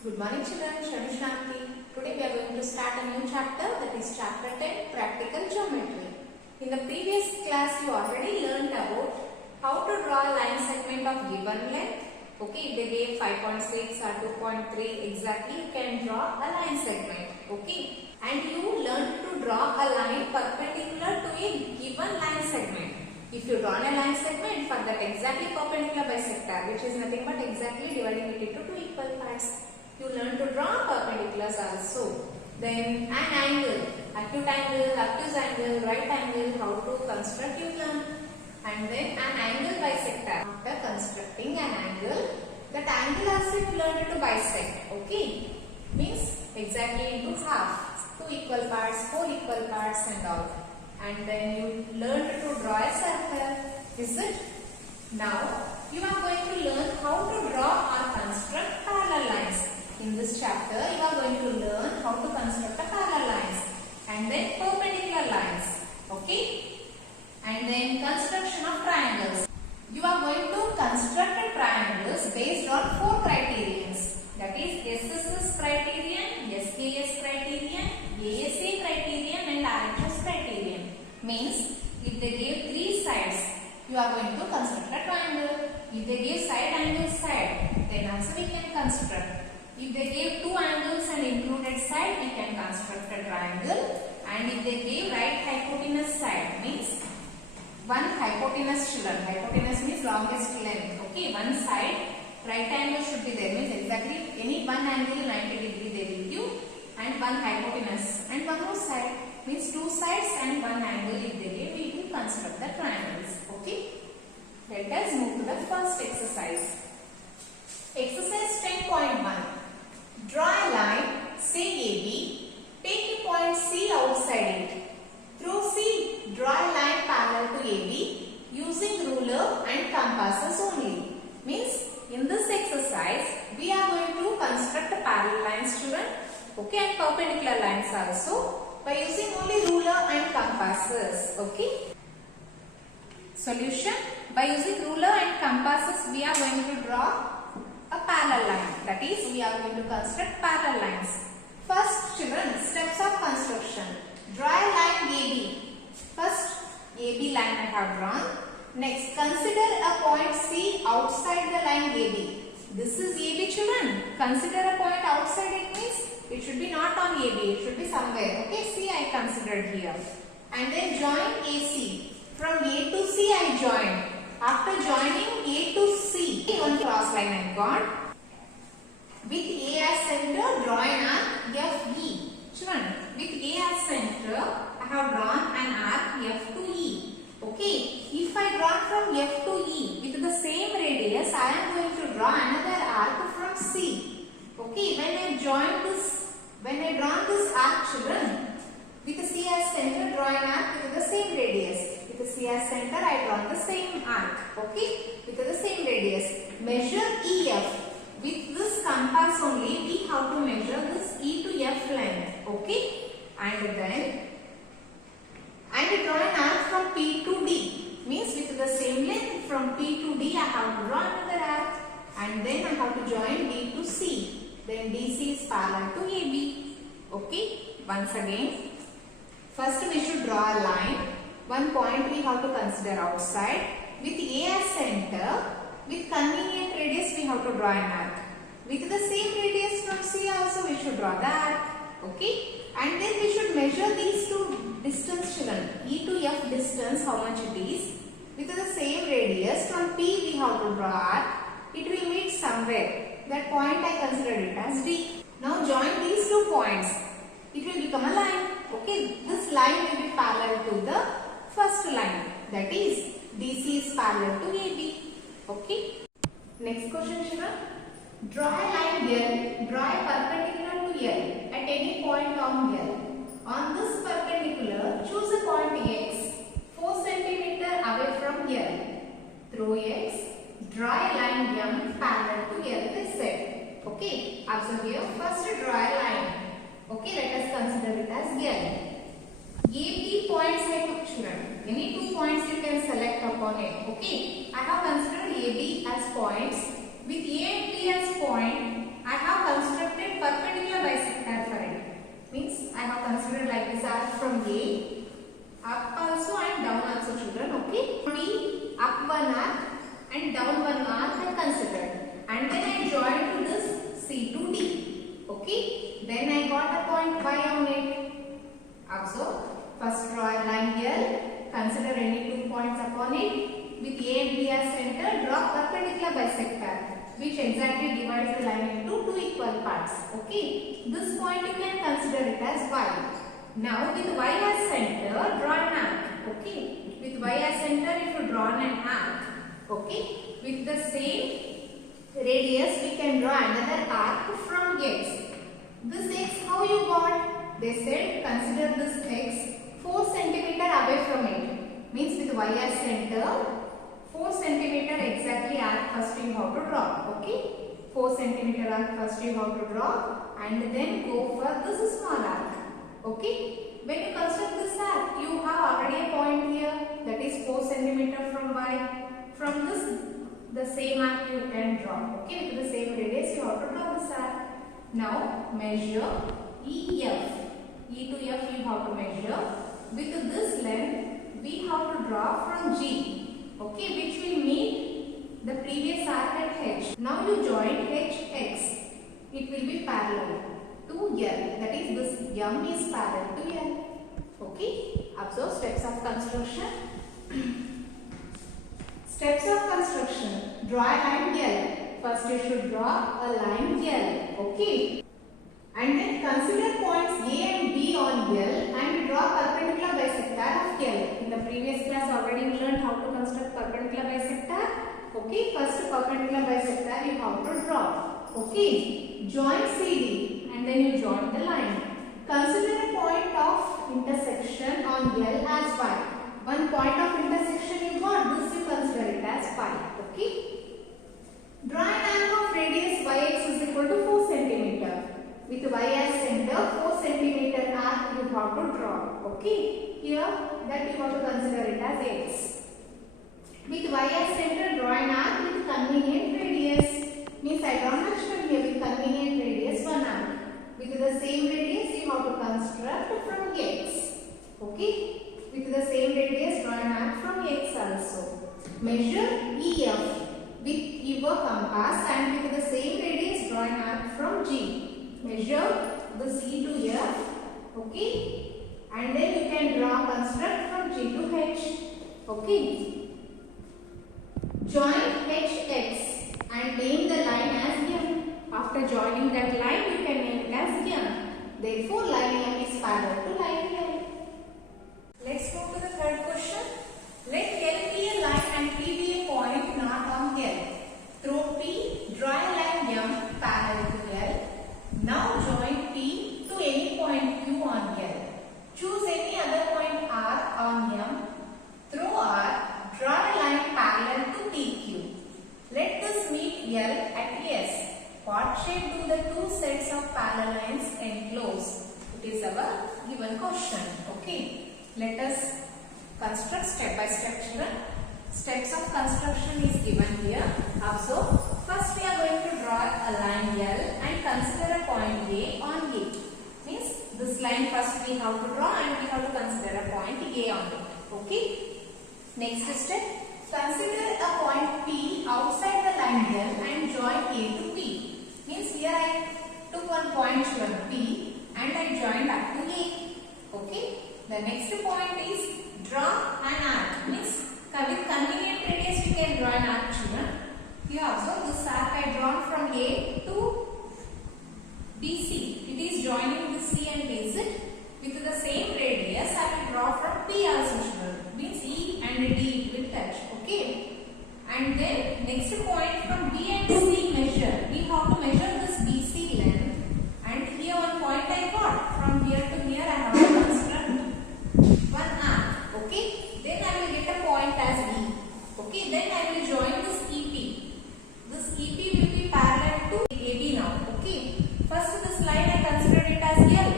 Good morning children, Shami Shanti. Today we are going to start a new chapter, that is chapter 10, Practical Geometry. In the previous class you already learnt about how to draw a line segment of given length. Okay, if they gave 5.6 or 2.3 exactly, you can draw a line segment. Okay, and you learned to draw a line perpendicular to a given line segment. If you draw a line segment for that exactly perpendicular bisector, which is nothing but exactly dividing it into two equal parts, you learn to draw perpendiculars also. Then an angle, acute angle, obtuse angle, right angle, how to construct you learn. And then an angle bisector. After constructing an angle, that angle also you learn to bisect. Okay, means exactly into half, two equal parts, four equal parts and all. And then you learn to draw a circle. Is it? Now you are going to learn how to draw or construct parallel lines. In this chapter, you are going to learn how to construct the parallel lines and then perpendicular lines. Okay? And then construction of triangles. You are going to construct triangles based on four criterions. That is SSS criterion, SAS criterion, ASA criterion and RHS criterion. Means if they give three sides, you are going to construct a triangle. If they give side angle side, then also we can construct. If they gave two angles and included side, we can construct a triangle. And if they gave right hypotenuse side, means one hypotenuse children. Hypotenuse means longest length. Okay, one side right angle should be there. Means exactly any one angle 90 degree they will give, and one hypotenuse. And one more side means two sides and one angle if they give, we will construct the triangles. Okay. Let us move to the first exercise. Exercise 10.1. Draw a line, say AB, take a point C outside it. Through C, draw a line parallel to AB using ruler and compasses only. Means in this exercise, we are going to construct a parallel lines, children. Okay, and perpendicular lines also by using only ruler and compasses. Okay. Solution. By using ruler and compasses, we are going to draw a parallel line. That is, we are going to construct parallel lines. First, children, steps of construction. Draw a line AB. First, AB line I have drawn. Next, consider a point C outside the line AB. This is AB, children. Consider a point outside it means it should be not on AB. It should be somewhere. Okay, C I considered here. And then join AC. From A to C I joined. After joining A to C, one cross line I got. With A as center, draw an arc FE. Children, with A as center, I have drawn an arc F to E. Okay, if I draw from F to E with the same radius, I am going to draw another arc from C. Okay, when I draw this arc, children, with C as center, draw an arc with the same radius. With C as center, I draw the same arc. Okay, with the same radius. Measure EF. With this compass only, we have to measure this E to F length. Okay, and then draw an arc from P to D. Means with the same length from P to D, I have to draw another arc, and then I have to join D to C. Then DC is parallel to AB. Okay, once again, first we should draw a line. One point we have to consider outside. With A as center, with convenient radius we have to draw an arc. With the same radius from C also we should draw the arc. Okay, and then we should measure these two distance, children. E to F distance, how much it is. With the same radius from P we have to draw arc. It will meet somewhere. That point I considered it as D. Now join these two points. It will become a line. Okay, this line will be parallel to the first line. That is, DC is parallel to AB. Okay. Next question, children. Draw a line L. Draw a perpendicular to L at any point on L. On this perpendicular, choose a point X 4 cm away from L. Through X, draw a line M parallel to L is said. Okay. Observe here. First, draw a line. Okay. Let us consider it as L. AB points I took, children. Any two points you can select upon it. Okay. I have considered AB as points. With A and B as point, I have constructed perpendicular bisector which exactly divides the line into two equal parts. Okay, this point you can consider it as y. Now with y as center, draw an arc. Okay, with y as center, if you draw an arc, okay, with the same radius we can draw another arc from x. This x how you got? They said consider this x 4 cm away from it. Means with y as center, 4 cm exactly arc first you have to draw. Okay, 4 cm arc first you have to draw and then go for this small arc. Okay, when you construct this arc, you have already a point here, that is 4 cm from y. From this, the same arc you can draw. Okay, with the same radius you have to draw this arc. Now measure EF. E to F you have to measure. With this length, we have to draw from G. Okay, which will meet the previous arc at H. Now you join HX. It will be parallel to L. That is, this M is parallel to L. Okay, observe steps of construction. Steps of construction. Draw a line L. First you should draw a line L. Okay. And then consider points A and B on L and draw perpendicular bisector of L. In the previous class already we learned how to construct perpendicular bisector. Okay, first perpendicular bisector you have to draw. Okay, join CD and then you join the line. Consider a point of intersection on L as y. One point of intersection you got, this you consider it as y. Okay. Draw an arc of radius yx is equal to 4 cm. With y as center, 4 cm arc you have to draw. Okay. Here that you have to consider it as x. With y as center, draw an arc with convenient radius. Means I draw mention here with convenient radius 1 arc. With the same radius you have to construct from x. Okay. With the same radius, draw an arc from x also. Measure EF with your compass and with the same radius, draw an arc from G. Measure the C to F. Okay. And then you can draw construct from G to H. Okay. Join HX and name the line as M. After joining that line, you can name it as M. Therefore, line M is parallel to line L. Let's move to the third question. Let L be a line and P be a point not on L. Through P, draw a line M parallel to L. Now join P to any point Q on L. Choose any other point R on M. Through R, draw a line parallel to PQ. Let this meet L at S. What shape do the two sets of parallel lines enclose? It is our given question. Okay. Let us construct step by step, children. Steps of construction is given here. Observe. First we are going to draw a line L and consider a point A on it. Means this line first we have to draw and we have to consider a point A on it. Okay. Next step. Consider a point P outside the line L and join A to P. Means here I took one point P and I joined up to A. Okay. The next point is draw an arc. Means with convenient radius we can draw an arc, children. Here also this arc I drawn from A to BC. It is joining the C and B. With the same radius I will draw from P also, children. Means E and D will touch. Okay. And then next point from B and C measure. We have to measure this BC length. And here one point I got. From here to here I have to construct one arc. Okay. Then I will get a point as E. Okay. Then I will join this EP. This EP will be parallel to AB now. Okay. First this line I consider it as L.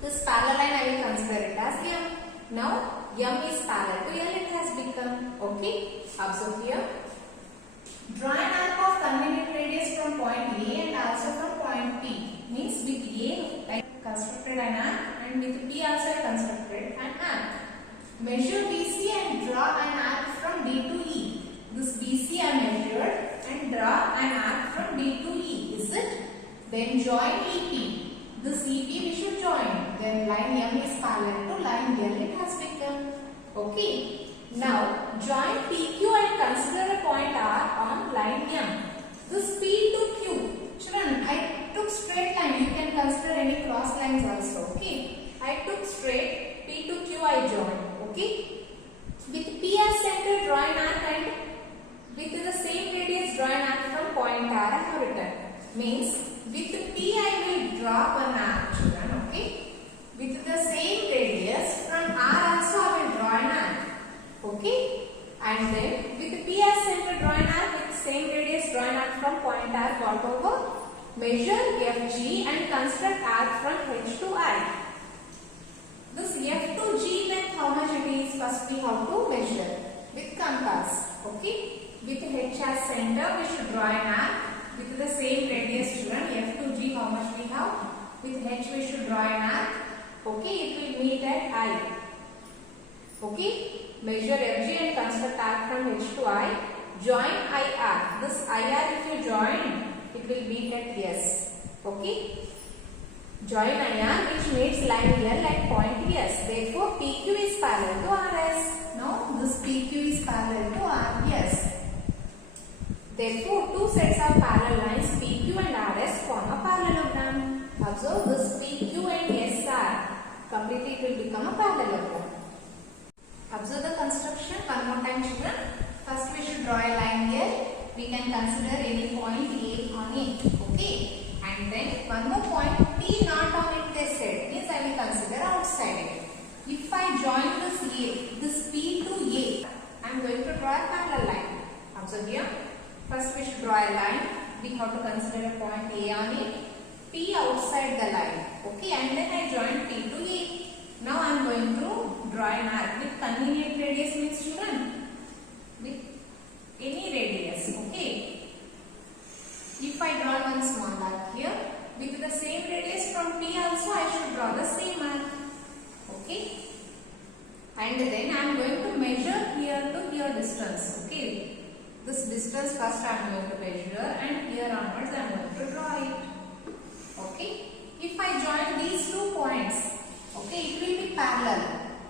This parallel line I will consider it as M. Now M is parallel to L. It has become. Okay. Observe here. Draw an arc of convenient radius from point A and also from point P. Means with A I constructed an arc and with P also I constructed an arc. Measure BC and draw an arc from D to E. This BC I measured and draw an arc from D to E. Is it? Then join EP. This EP we should join. Then line M is parallel to line L. It has become. Okay. Now join PQ and consider a point R on line M. This P to Q. Children, I took straight line. You can consider any cross lines also. Okay. I took straight P to Q. I joined. Okay. With P as center, draw an arc, and with the same radius, draw an arc from point R. I have written. Means with P I will draw one arc, children. Okay. With the same radius from R also I will draw an arc. Okay. And then with P as center, draw an arc. With same radius, draw an arc from point R. Got over. Measure FG and construct arc from H to I. This F to G length, how much it is? First we have to measure with compass. Okay. With H as center, we should draw an arc. With the same radius, children, F to G, how much we have? With H, we should draw an arc. Okay, it will meet at I. Okay. Measure FG and construct arc from H to I. Join IR. This IR, if you join, it will meet at S. Okay. Join IR, which meets line L at point S. Therefore, PQ is parallel to RS. No, this PQ is parallel to RS. Therefore, two sets of parallel lines PQ and RS form a parallelogram. Observe this PQ and SR. Completely it will become a parallelogram. Observe the construction one more time, children. First we should draw a line here. We can consider any point A on it. Okay. And then one more point P not on it, they said. Means I will consider outside it. If I join this P to A, I am going to draw a parallel line. Observe here. First we should draw a line. We have to consider a point A on it. P outside the line. Okay. And then I join P to A. Now I am going to draw an arc with convenient radius, means children. With any radius. Okay. If I draw one small arc here, with the same radius from P also I should draw the same arc. Okay. And then I am going to measure here to here distance. Okay. This distance first I am going to measure, and here onwards I am going to draw it. Okay. If I join these 2 points, okay, it will be parallel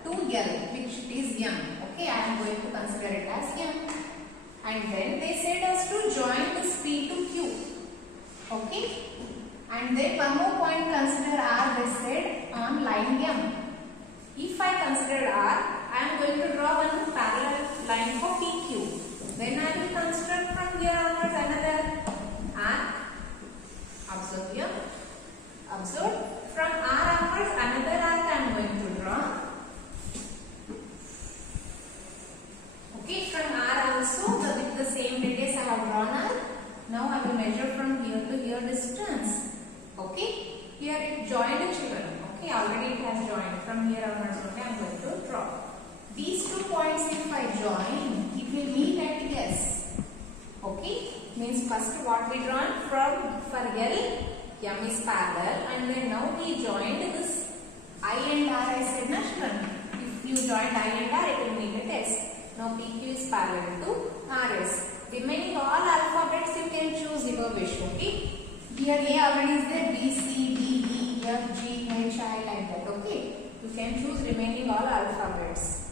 to L, which is M. Okay, I am going to consider it as M. And then they said us to join this P to Q. Okay. And then one more point, consider R, they said, on line M. If I consider R, I am going to draw one parallel line for PQ. Then I will construct from here onwards another arc. Observe here. Observe. From R onwards another arc I am going to draw. Okay, from R also with the same radius I have drawn arc. Now I will measure from here to here distance. Okay, here it joined, children. Okay, already it has joined. From here onwards only I am going to draw. These 2 points if I join, it will meet at S. Okay, means first what we drawn from for L, M is parallel, and then now we joined this I and R. I said, na children, if you joined I and R, it will meet at S. Now PQ is parallel to RS. Remaining all alphabets you can choose your wish. Okay. Here A already is there. B, C, D, E, F, G, H, I, like that. Okay. You can choose remaining all alphabets.